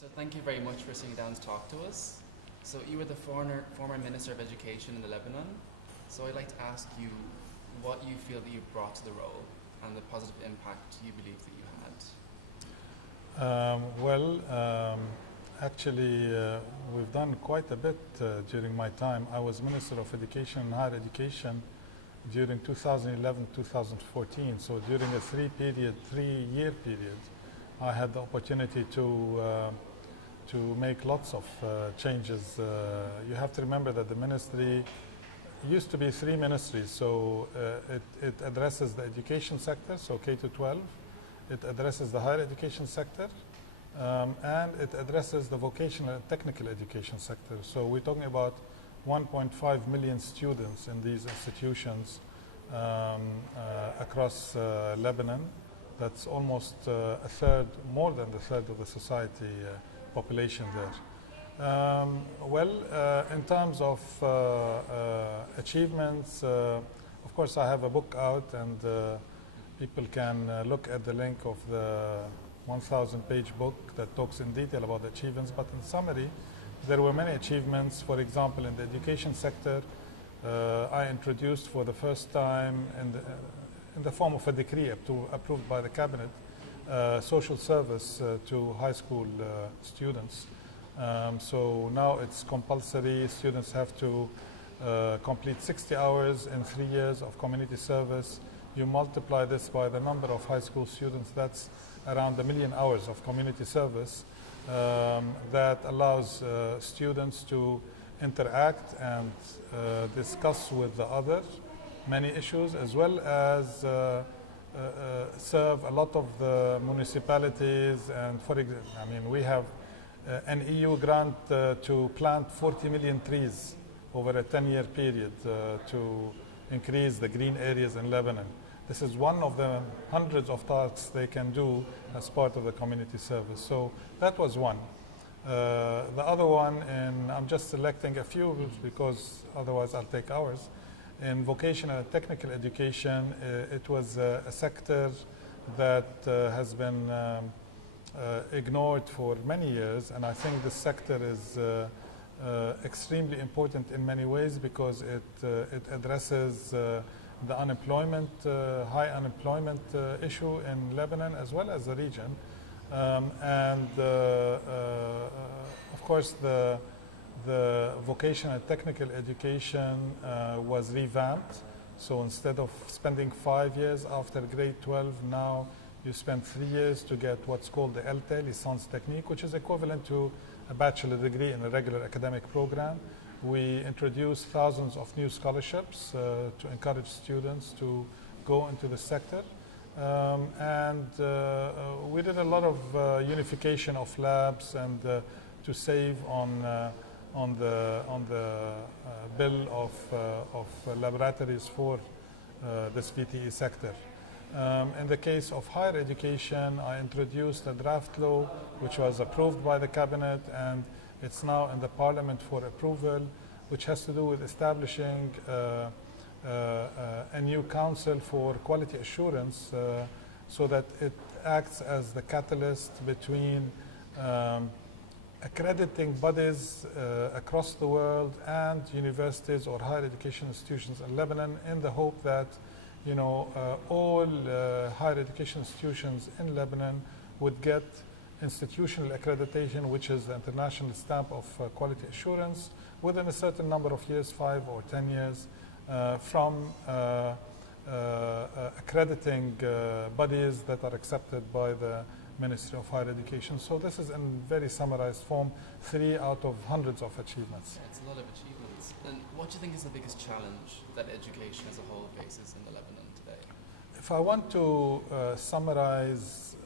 So thank you very much for sitting down to talk to us. So you were the former Minister of Education in the Lebanon. So I'd like to ask you what you feel that you brought to the role and the positive impact you believe that you had. Actually, we've done quite a bit during my time. I was Minister of Education and Higher Education during 2011-2014. So during a three-year period, I had the opportunity to make lots of changes. You have to remember that the ministry used to be three ministries. So it addresses the education sector, so K to 12. It addresses the higher education sector, and it addresses the vocational and technical education sector. So we're talking about 1.5 million students in these institutions across Lebanon. That's almost more than a third of the society population there. In terms of achievements, of course I have a book out, and people can look at the link of the 1,000-page book that talks in detail about the achievements. But in summary, there were many achievements. For example, in the education sector, I introduced for the first time in the form of a decree approved by the cabinet, social service to high school students. So now it's compulsory. Students have to complete 60 hours in 3 years of community service. You multiply this by the number of high school students, that's around 1 million hours of community service that allows students to interact and discuss with the other many issues, as well as serve a lot of the municipalities. And for example, we have an EU grant to plant 40 million trees over a 10-year period to increase the green areas in Lebanon. This is one of the hundreds of tasks they can do as part of the community service. So that was one. The other one, and I'm just selecting a few because otherwise I'll take hours. In vocational and technical education, it was a sector that has been ignored for many years, and I think this sector is extremely important in many ways because it addresses the unemployment, high unemployment issue in Lebanon as well as the region. Of course, the vocational and technical education was revamped. So instead of spending 5 years after grade 12, now you spend 3 years to get what's called the LTE, Licence Technique, which is equivalent to a bachelor degree in a regular academic program. We introduced thousands of new scholarships to encourage students to go into the sector. We did a lot of unification of labs and to save on the bill of laboratories for this VTE sector. In the case of higher education, I introduced a draft law which was approved by the cabinet, and it's now in the parliament for approval, which has to do with establishing a new council for quality assurance so that it acts as the catalyst between accrediting bodies across the world and universities or higher education institutions in Lebanon, in the hope that all higher education institutions in Lebanon would get institutional accreditation, which is the international stamp of quality assurance, within a certain number of years, 5 or 10 years, from accrediting bodies that are accepted by the Ministry of Higher Education. So this is in very summarized form, 3 out of hundreds of achievements. Yeah, it's a lot of achievements. And what do you think is the biggest challenge that education as a whole faces in the Lebanon today? If I want to summarize,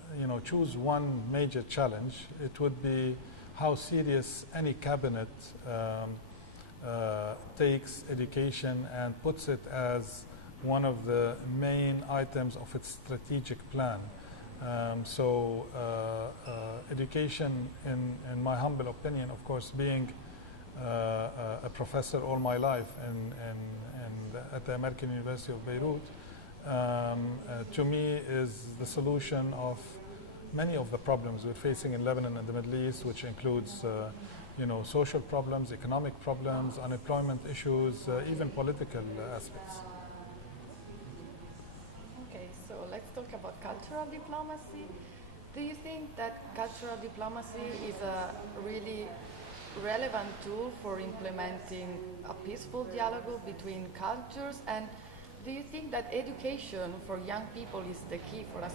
choose one major challenge, it would be how serious any cabinet takes education and puts it as one of the main items of its strategic plan. Education, in my humble opinion, of course, being a professor all my life at the American University of Beirut, to me is the solution of many of the problems we're facing in Lebanon and the Middle East, which includes social problems, economic problems, unemployment issues, even political aspects. Okay, so let's talk about cultural diplomacy. Do you think that cultural diplomacy is a really relevant tool for implementing a peaceful dialogue between cultures? And do you think that education for young people is the key for a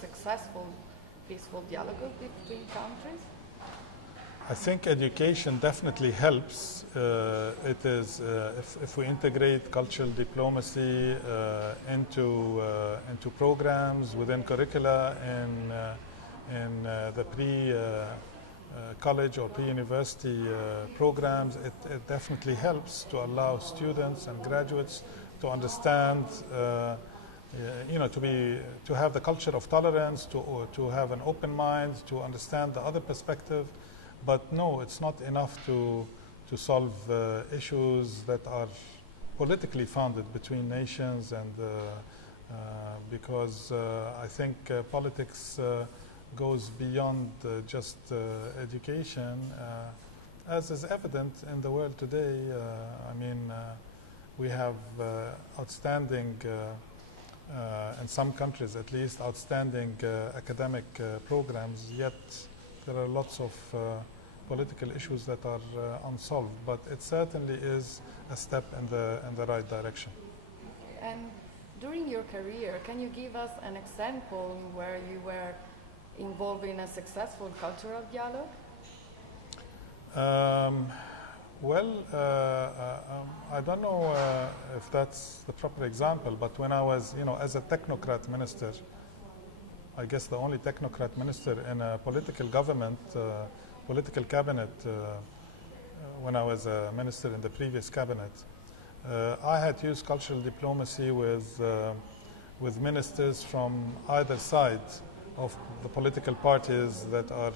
successful peaceful dialogue between countries? I think education definitely helps. It is if we integrate cultural diplomacy into programs within curricula in the college or pre-university programs, it definitely helps to allow students and graduates to understand, to have the culture of tolerance, to have an open mind, to understand the other perspective. But no, it's not enough to solve issues that are politically founded between nations, and because I think politics goes beyond just education, as is evident in the world today. We have outstanding, in some countries at least, outstanding academic programs, yet there are lots of political issues that are unsolved, but it certainly is a step in the right direction. And during your career, can you give us an example where you were involved in a successful cultural dialogue? I don't know if that's the proper example, but when I was, as a technocrat minister, I guess the only technocrat minister in a political government, political cabinet, when I was a minister in the previous cabinet, I had used cultural diplomacy with ministers from either side of the political parties that are,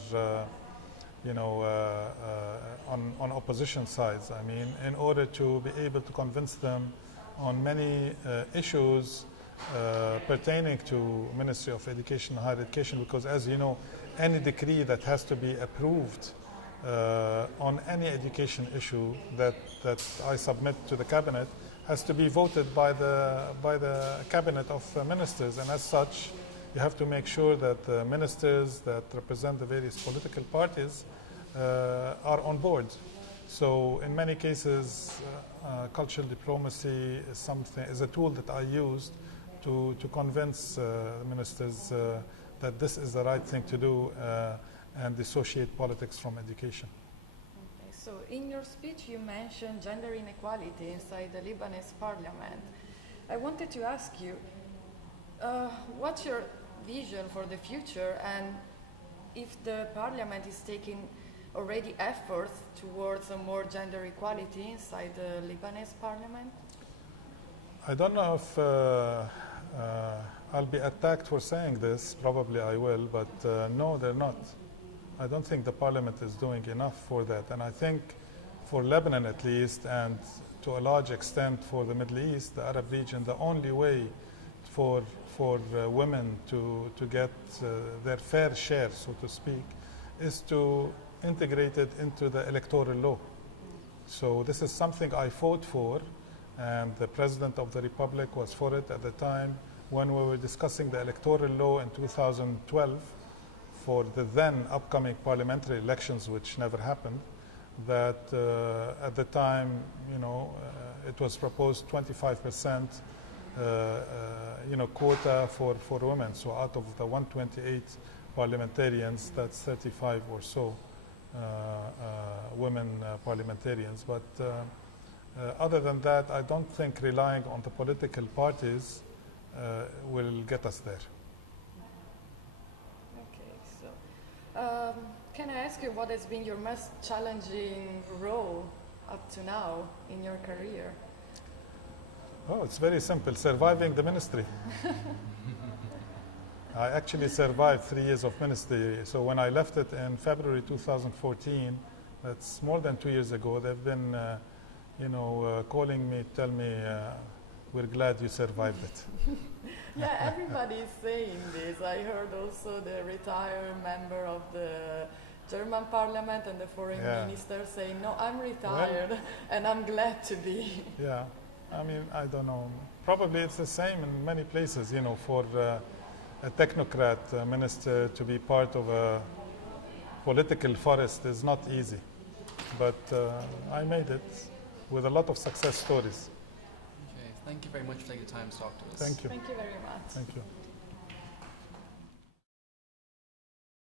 on opposition sides. In order to be able to convince them on many issues pertaining to Ministry of Education and Higher Education, because as you know, any decree that has to be approved on any education issue that I submit to the cabinet has to be voted by the cabinet of ministers, and as such you have to make sure that the ministers that represent the various political parties are on board. So in many cases cultural diplomacy is a tool that I used to convince ministers that this is the right thing to do and dissociate politics from education. Okay, so in your speech you mentioned gender inequality inside the Lebanese parliament. I wanted to ask you, what's your vision for the future, and if the parliament is taking already efforts towards a more gender equality inside the Lebanese parliament? I don't know if I'll be attacked for saying this. Probably I will, but no, they're not. I don't think the parliament is doing enough for that. And I think for Lebanon at least, and to a large extent for the Middle East, the Arab region, the only way for women to get their fair share, so to speak, is to integrate it into the electoral law. So this is something I fought for, and the President of the Republic was for it at the time when we were discussing the electoral law in 2012 for the then upcoming parliamentary elections, which never happened. That at the time, it was proposed 25% quota for women. So out of the 128 parliamentarians, that's 35 or so women parliamentarians. But other than that, I don't think relying on the political parties will get us there. Okay, so can I ask you what has been your most challenging role up to now in your career? Oh, it's very simple, surviving the ministry. I actually survived 3 years of ministry. So when I left it in February 2014, that's more than 2 years ago, they've been calling me, tell me, we're glad you survived it. Yeah, everybody is saying this. I heard also the retired member of the German parliament and the foreign minister saying, no, I'm retired and I'm glad to be. Yeah, I mean, I don't know. Probably it's the same in many places, you know, for a technocrat minister to be part of a political forest is not easy. But I made it with a lot of success stories. Okay, thank you very much for taking the time to talk to us. Thank you. Thank you very much. Thank you.